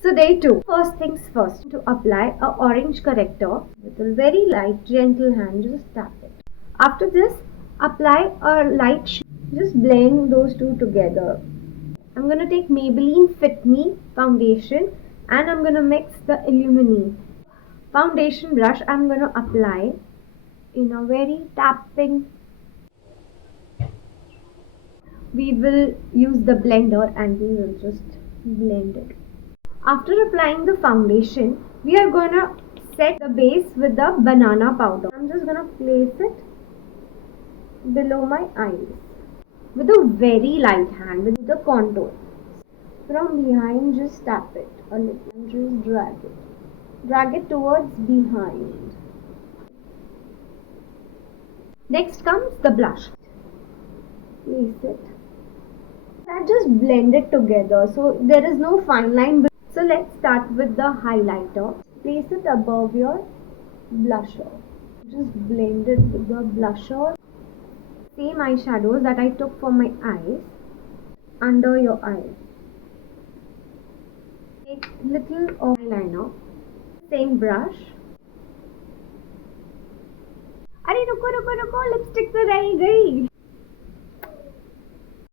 So day 2. First things first, to apply a orange corrector with a very light, gentle hand, just tap it. After this, apply a light shade. Just blend those two together. I'm gonna take Maybelline Fit Me foundation and I'm gonna mix the Illumine foundation brush. I'm gonna apply in a very tapping. We will use the blender and we will just blend it. After applying the foundation, we are gonna set the base with the banana powder. I'm just gonna place it below my eyes with a very light hand with the contour. From behind, just tap it a little and just drag it. Drag it towards behind. Next comes the blush. Place it and just blend it together so there is no fine line. So let's start with the highlighter. Place it above your blusher. Just blend it with the blusher. Same eyeshadows that I took for my eyes under your eyes. Take little eyeliner. Same brush. अरे रुको रुको रुको, lipstick तो रह गई.